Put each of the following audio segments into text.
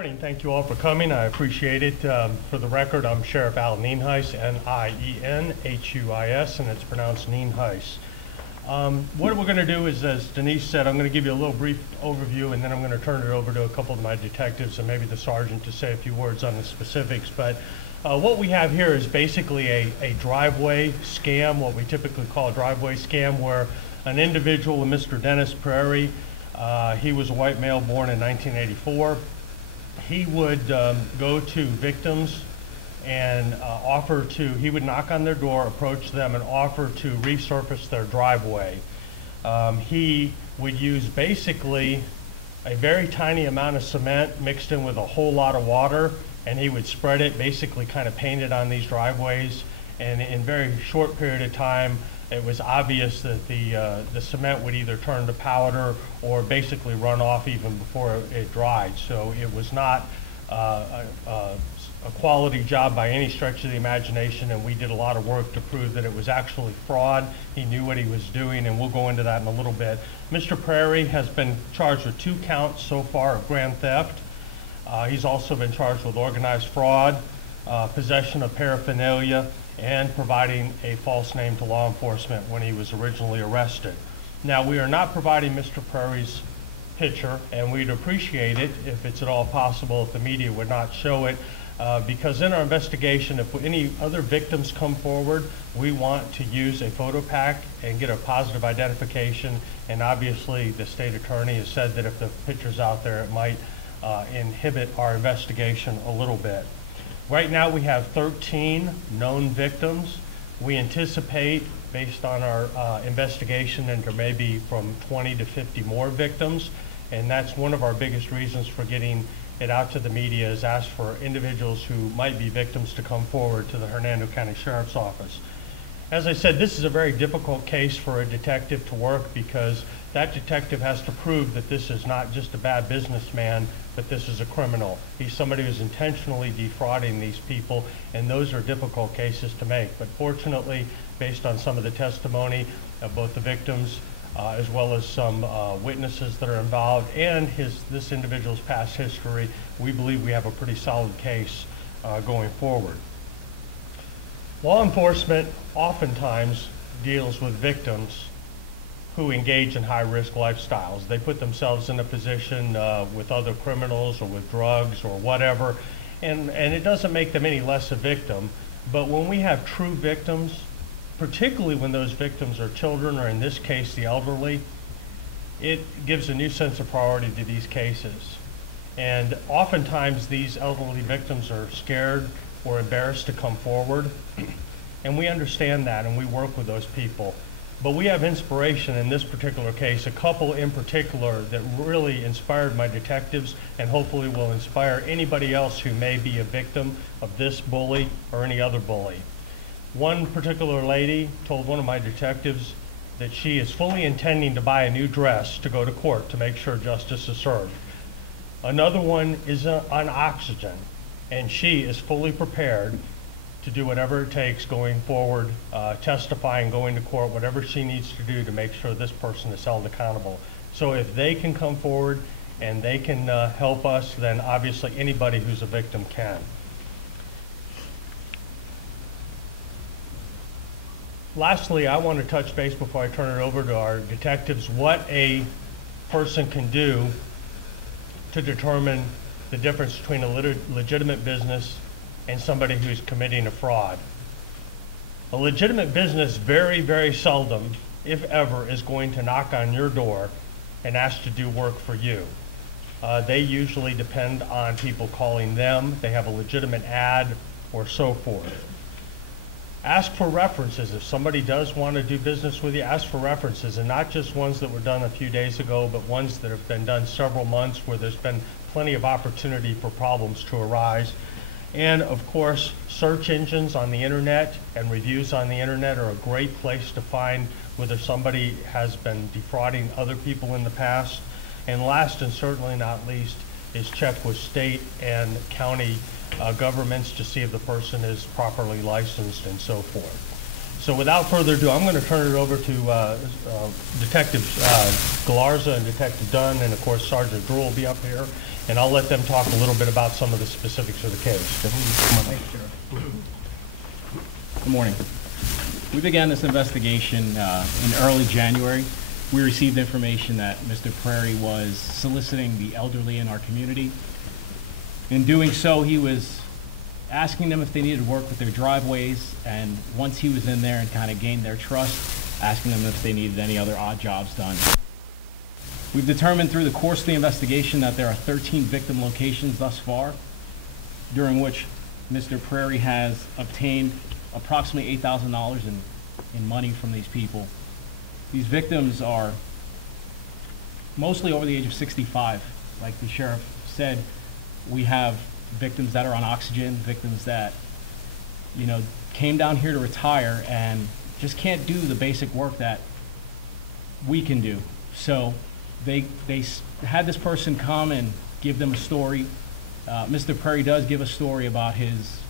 Morning. Thank you all for coming. I appreciate it. For the record, I'm Sheriff Al Nienhuis, Nienhuis, and it's pronounced Nienhuis. What we're going to do is, as Denise said, I'm going to give you a little brief overview, and then I'm going to turn it over to a couple of my detectives and maybe the sergeant to say a few words on the specifics. But what we have here is basically a driveway scam, what we typically call a driveway scam, where an individual, Mr. Dennis Prairie, he was a white male born in 1984. He would go to victims and he would knock on their door, approach them, and offer to resurface their driveway. He would use basically a very tiny amount of cement mixed in with a whole lot of water, and he would spread it, basically kind of paint it on these driveways, and in a very short period of time, it was obvious that the cement would either turn to powder or basically run off even before it dried. So it was not a quality job by any stretch of the imagination, and we did a lot of work to prove that it was actually fraud. He knew what he was doing, and we'll go into that in a little bit. Mr. Prairie has been charged with 2 counts so far of grand theft. He's also been charged with organized fraud, possession of paraphernalia, and providing a false name to law enforcement when he was originally arrested. Now, we are not providing Mr. Prairie's picture, and we'd appreciate it if it's at all possible if the media would not show it, because in our investigation, if any other victims come forward, we want to use a photo pack and get a positive identification, and obviously the state attorney has said that if the picture's out there, it might inhibit our investigation a little bit. Right now we have 13 known victims. We anticipate, based on our investigation, that there may be from 20 to 50 more victims, and that's one of our biggest reasons for getting it out to the media, is ask for individuals who might be victims to come forward to the Hernando County Sheriff's Office. As I said, this is a very difficult case for a detective to work, because that detective has to prove that this is not just a bad businessman, but this is a criminal. He's somebody who's intentionally defrauding these people, and those are difficult cases to make. But fortunately, based on some of the testimony of both the victims as well as some witnesses that are involved and this individual's past history, we believe we have a pretty solid case going forward. Law enforcement oftentimes deals with victims who engage in high-risk lifestyles. They put themselves in a position with other criminals or with drugs or whatever, and it doesn't make them any less a victim. But when we have true victims, particularly when those victims are children, or in this case the elderly, it gives a new sense of priority to these cases. And oftentimes these elderly victims are scared or embarrassed to come forward, and we understand that, and we work with those people. But we have inspiration in this particular case, a couple in particular that really inspired my detectives and hopefully will inspire anybody else who may be a victim of this bully or any other bully. One particular lady told one of my detectives that she is fully intending to buy a new dress to go to court to make sure justice is served. Another one is on oxygen, and she is fully prepared to do whatever it takes going forward, testifying, going to court, whatever she needs to do to make sure this person is held accountable. So if they can come forward and they can help us, then obviously anybody who's a victim can. Lastly, I want to touch base before I turn it over to our detectives, what a person can do to determine the difference between a legitimate business and somebody who's committing a fraud. A legitimate business very, very seldom, if ever, is going to knock on your door and ask to do work for you. They usually depend on people calling them. They have a legitimate ad or so forth. Ask for references. If somebody does want to do business with you, ask for references, and not just ones that were done a few days ago, but ones that have been done several months, where there's been plenty of opportunity for problems to arise. And of course, search engines on the internet and reviews on the internet are a great place to find whether somebody has been defrauding other people in the past. And last and certainly not least is check with state and county governments to see if the person is properly licensed and so forth. So without further ado, I'm going to turn it over to Detectives Galarza and Detective Dunn, and of course Sergeant Drew will be up here, and I'll let them talk a little bit about some of the specifics of the case. Thank you, Sheriff. Good morning. We began this investigation in early January. We received information that Mr. Prairie was soliciting the elderly in our community. In doing so, he was asking them if they needed work with their driveways, and once he was in there and kind of gained their trust, asking them if they needed any other odd jobs done. We've determined through the course of the investigation that there are 13 victim locations thus far, during which Mr. Prairie has obtained approximately $8,000 in money from these people. These victims are mostly over the age of 65. Like the sheriff said, we have victims that are on oxygen, victims that, you know, came down here to retire and just can't do the basic work that we can do. So they had this person come and give them a story. Mr. Prairie does give a story about his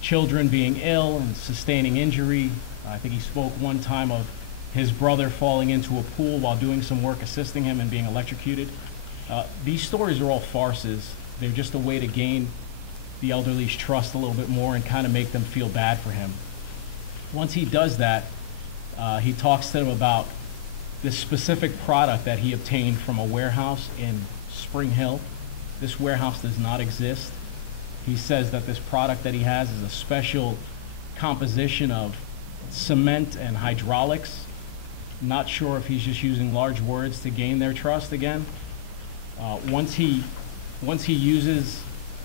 children being ill and sustaining injury. I think he spoke one time of his brother falling into a pool while doing some work assisting him and being electrocuted. These stories are all farces. They're just a way to gain the elderly's trust a little bit more and kind of make them feel bad for him. Once he does that, he talks to them about this specific product that he obtained from a warehouse in Spring Hill. This warehouse does not exist. He says that this product that he has is a special composition of cement and hydraulics. Not sure if he's just using large words to gain their trust again. Once he uses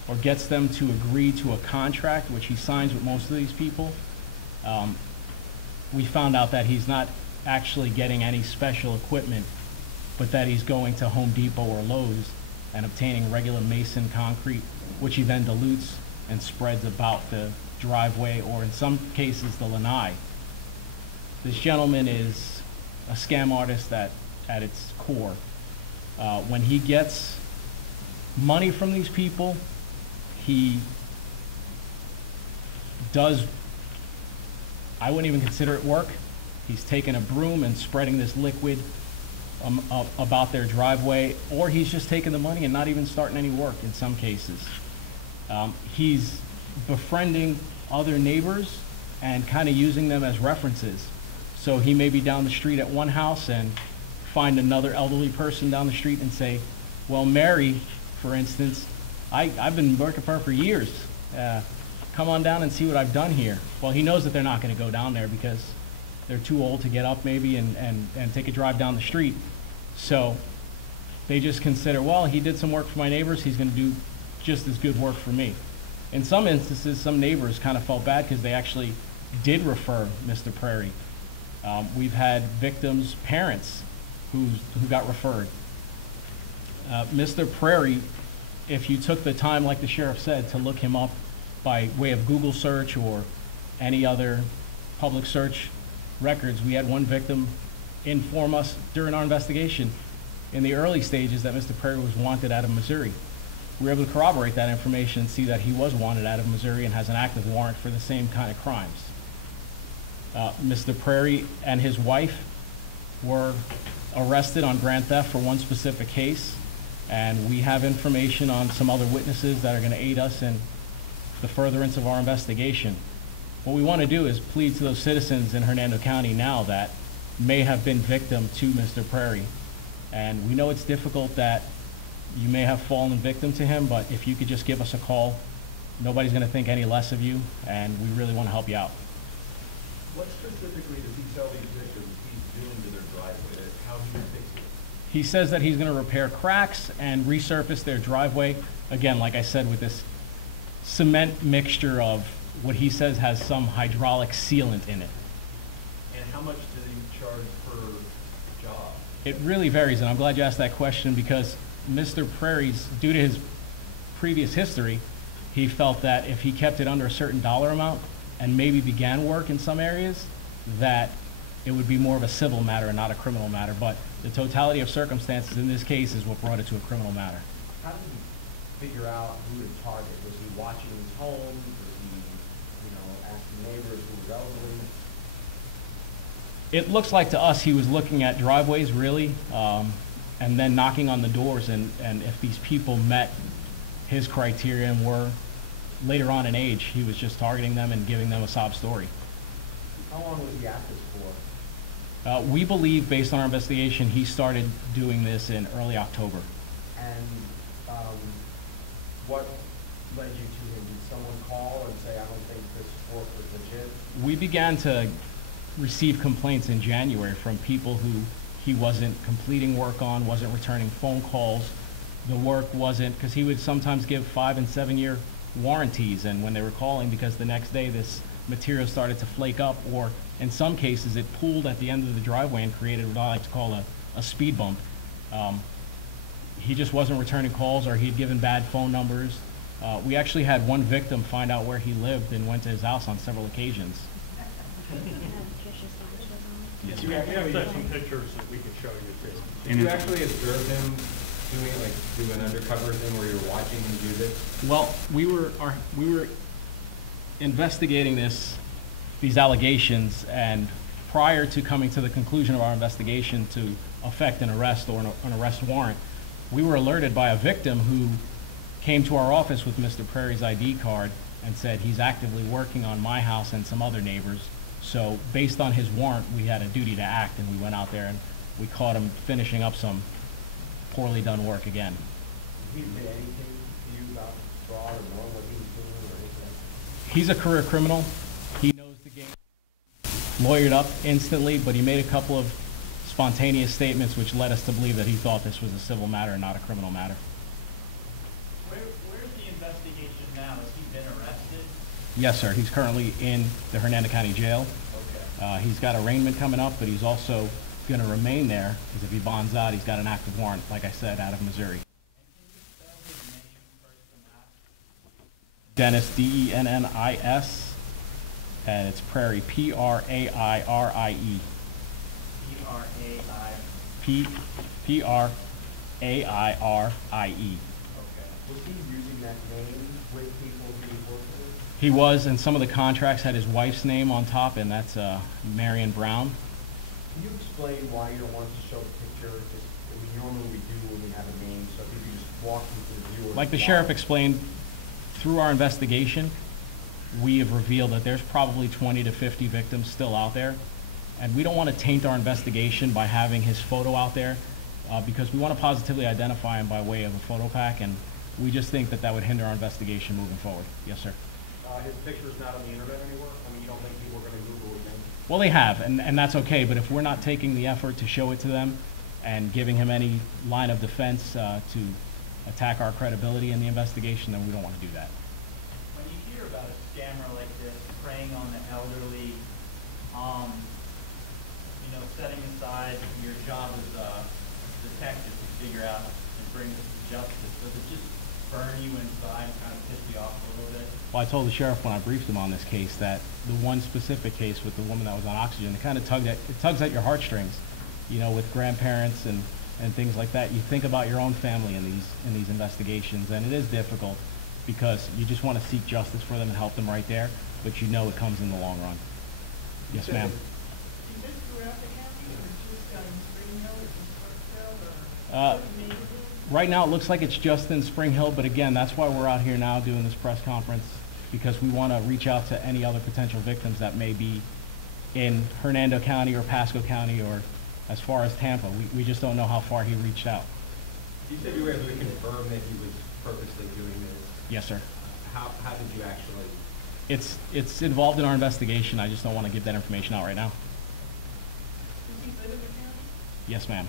or gets them to agree to a contract, which he signs with most of these people, we found out that he's not actually getting any special equipment, but that he's going to Home Depot or Lowe's and obtaining regular mason concrete, which he then dilutes and spreads about the driveway, or in some cases the lanai. This gentleman is a scam artist at its core. When he gets money from these people, he does, I wouldn't even consider it work. He's taking a broom and spreading this liquid about their driveway, or he's just taking the money and not even starting any work in some cases. He's befriending other neighbors and kind of using them as references. So he may be down the street at one house and find another elderly person down the street and say, well, Mary, for instance, I've been working for her for years. Come on down and see what I've done here. Well, he knows that they're not going to go down there because they're too old to get up maybe and take a drive down the street. So they just consider, well, he did some work for my neighbors, he's going to do just as good work for me. In some instances, some neighbors kind of felt bad because they actually did refer Mr. Prairie. We've had victims' parents who got referred. Mr. Prairie, if you took the time, like the sheriff said, to look him up by way of Google search or any other public search records, we had one victim inform us during our investigation in the early stages that Mr. Prairie was wanted out of Missouri. We were able to corroborate that information and see that he was wanted out of Missouri and has an active warrant for the same kind of crimes. Mr. Prairie and his wife were arrested on grand theft for one specific case, and we have information on some other witnesses that are going to aid us in the furtherance of our investigation. What we want to do is plead to those citizens in Hernando County now that may have been victim to Mr. Prairie. And we know it's difficult that you may have fallen victim to him, but if you could just give us a call, nobody's going to think any less of you, and we really want to help you out. What specifically does he tell these victims he's doing to their driveway, how he fixes it? He says that he's going to repair cracks and resurface their driveway. Again, like I said, with this cement mixture of what he says has some hydraulic sealant in it. And how much does he charge per job? It really varies, and I'm glad you asked that question because Mr. Prairie's, due to his previous history, he felt that if he kept it under a certain dollar amount and maybe began work in some areas, that it would be more of a civil matter and not a criminal matter. But the totality of circumstances in this case is what brought it to a criminal matter. How did he figure out who to target? Was he watching his home? Was he, asking neighbors who were elderly? It looks like to us he was looking at driveways, really, and then knocking on the doors, and if these people met his criteria and were later on in age, he was just targeting them and giving them a sob story. How long was he at this for? We believe, based on our investigation, he started doing this in early October. And what led you to him? Did someone call and say, I don't think this work was legit? We began to receive complaints in January from people who he wasn't completing work on, wasn't returning phone calls. The work wasn't, because he would sometimes give 5- and 7-year warranties, and when they were calling because the next day this material started to flake up, or in some cases it pooled at the end of the driveway and created what I like to call a speed bump. He just wasn't returning calls, or he'd given bad phone numbers. We actually had one victim find out where he lived and went to his house on several occasions. Yes, we have some pictures that we can show you too. Did you actually observe him doing, like, do an undercover thing where you're watching him do this? Well, we were investigating these allegations, and prior to coming to the conclusion of our investigation to effect an arrest or an arrest warrant, we were alerted by a victim who came to our office with Mr. Prairie's ID card and said he's actively working on my house and some other neighbors. So based on his warrant, we had a duty to act, and we went out there and we caught him finishing up some poorly done work again. Did he admit anything to you about fraud or knowing what he was doing or anything? He's a career criminal. He knows the game. Lawyered up instantly, but he made a couple of spontaneous statements which led us to believe that he thought this was a civil matter and not a criminal matter. Where's the investigation now? Has he been arrested? Yes, sir. He's currently in the Hernando County Jail. Okay. He's got arraignment coming up, but he's also going to remain there because if he bonds out, he's got an active warrant, like I said, out of Missouri. And can you spell his name first and last? Dennis, D-E-N-N-I-S, and it's Prairie, P-R-A-I-R-I-E. P-R-A-I. P-R-A-I-R-I-E. Okay. Was he using that name with people he was working with? He was, and some of the contracts had his wife's name on top, and that's Marion Brown. Can you explain why you don't want us to show the picture? Because normally we do when we have a name, so if you could just walk into the viewers. Like the sheriff explained, through our investigation, we have revealed that there's probably 20 to 50 victims still out there, and we don't want to taint our investigation by having his photo out there, because we want to positively identify him by way of a photo pack, and we just think that that would hinder our investigation moving forward. Yes, sir. His picture's not on the internet anymore? I mean, you don't think people are going to Google his name? Well, they have, and that's okay, but if we're not taking the effort to show it to them and giving him any line of defense to attack our credibility in the investigation, then we don't want to do that. When you hear about a scammer like this preying on the elderly, setting aside your job as a detective to figure out and bring this to justice, does it just burn you inside and kind of piss you off a little bit? Well, I told the sheriff when I briefed him on this case that the one specific case with the woman that was on oxygen, it kind of tugs at your heartstrings, with grandparents and things like that. You think about your own family in these investigations, and it is difficult because you just want to seek justice for them and help them right there, but it comes in the long run. Yes, ma'am. Is this throughout the county, or just in Spring Hill, or just Clarksville, or? Right now, it looks like it's just in Spring Hill, but again, that's why we're out here now doing this press conference, because we want to reach out to any other potential victims that may be in Hernando County or Pasco County or as far as Tampa. We just don't know how far he reached out. You said you were able to confirm that he was purposely doing this. Yes, sir. How did you actually? It's involved in our investigation. I just don't want to give that information out right now. Does he live in the county? Yes, ma'am.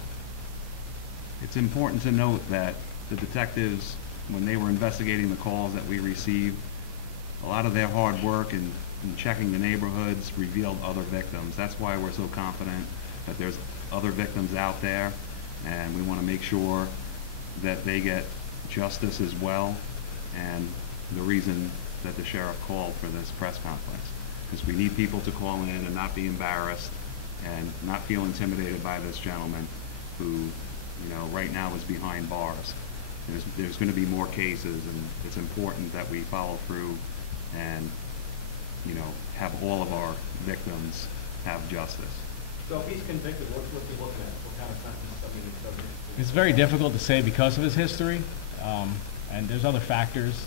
It's important to note that the detectives, when they were investigating the calls that we received, a lot of their hard work and checking the neighborhoods revealed other victims. That's why we're so confident that there's other victims out there, and we want to make sure that they get justice as well, and the reason that the sheriff called for this press conference. Because we need people to call in and not be embarrassed and not feel intimidated by this gentleman who, right now is behind bars. There's going to be more cases, and it's important that we follow through and, have all of our victims have justice. So if he's convicted, what's he looking at? What kind of sentence? I mean, It's very difficult to say because of his history, and there's other factors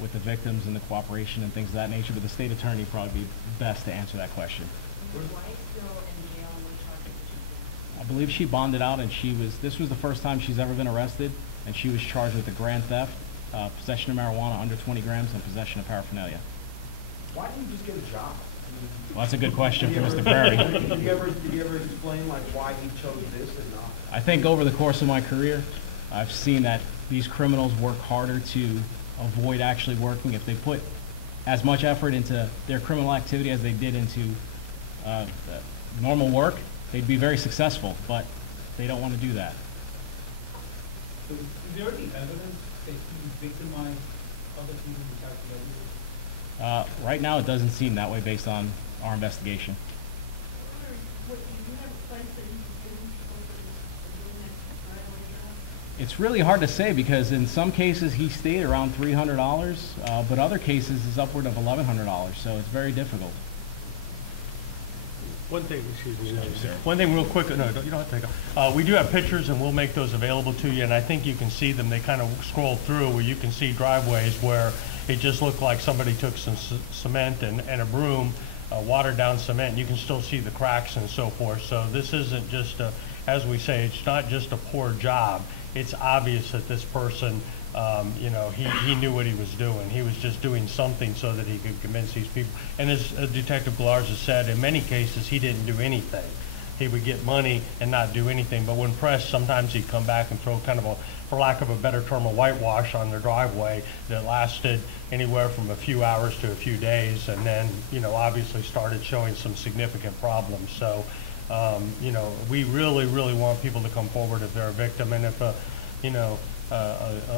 with the victims and the cooperation and things of that nature, but the state attorney would probably be best to answer that question. Is his wife still in jail and what charges is she I believe she bonded out, and this was the first time she's ever been arrested, and she was charged with the grand theft, possession of marijuana under 20 grams, and possession of paraphernalia. Why didn't you just get a job? Well, that's a good question for Mr. Prairie. Did you ever explain like why he chose this and not? I think over the course of my career, I've seen that these criminals work harder to avoid actually working. If they put as much effort into their criminal activity as they did into normal work, they'd be very successful, but they don't want to do that. So is there any evidence that he victimized other people without the evidence? Right now, it doesn't seem that way based on our investigation. What, do you have a place that you can get him for doing that driveway job? It's really hard to say because in some cases he stayed around $300, but other cases is upward of $1,100, so it's very difficult. One thing, excuse me, sir. one thing real quick, no, you don't have to take off. We do have pictures and we'll make those available to you, and I think you can see them. They kind of scroll through where you can see driveways where it just looked like somebody took some cement and a broom, watered down cement, and you can still see the cracks and so forth. So this isn't just as we say, it's not just a poor job. It's obvious that this person, he knew what he was doing. He was just doing something so that he could convince these people. And as Detective Galarza said, in many cases, he didn't do anything. He would get money and not do anything. But when pressed, sometimes he'd come back and throw kind of for lack of a better term, a whitewash on their driveway that lasted anywhere from a few hours to a few days, and then, obviously started showing some significant problems. So, we really, really want people to come forward if they're a victim, and if an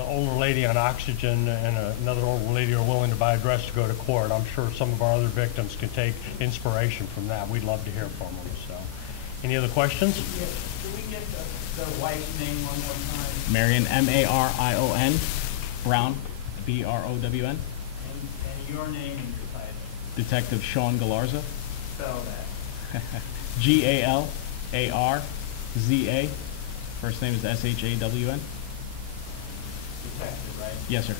older lady on oxygen and another older lady are willing to buy a dress to go to court, I'm sure some of our other victims can take inspiration from that. We'd love to hear from them. So, any other questions? Yeah. Can we get the wife's name one more time? Marion, M-A-R-I-O-N, Brown, B-R-O-W-N. And your name and your title? Detective Sean Galarza. Spell that. G-A-L-A-R-Z-A. First name is S-H-A-W-N. Detective, right? Yes, sir.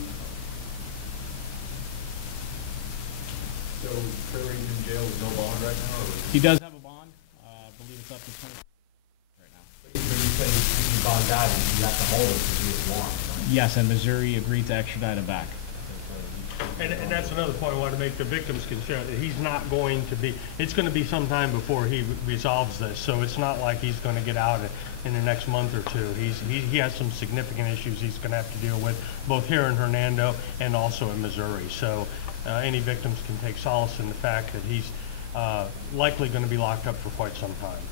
So Prairie's in jail with no bond right now, or? He does have a bond. I believe it's up to 20 right now. When you say you bond out, you have to hold it because you just want, right? Yes, and Missouri agreed to extradite him back. And that's another point I want to make the victims concerned, that he's not going to be, it's going to be some time before he resolves this, so it's not like he's going to get out in the next month or two. He has some significant issues he's going to have to deal with, both here in Hernando and also in Missouri. So any victims can take solace in the fact that he's likely going to be locked up for quite some time.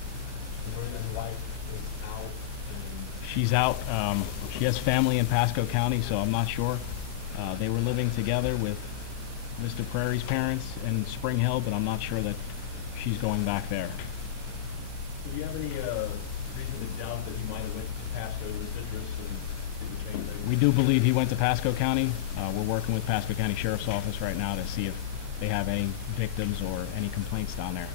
And wife is out and She's out. She has family in Pasco County, so I'm not sure. They were living together with Mr. Prairie's parents in Spring Hill, but I'm not sure that she's going back there. Do you have any reason to doubt that he might have went to Pasco or Citrus and did the same thing? We do believe he went to Pasco County. We're working with Pasco County Sheriff's Office right now to see if they have any victims or any complaints down there.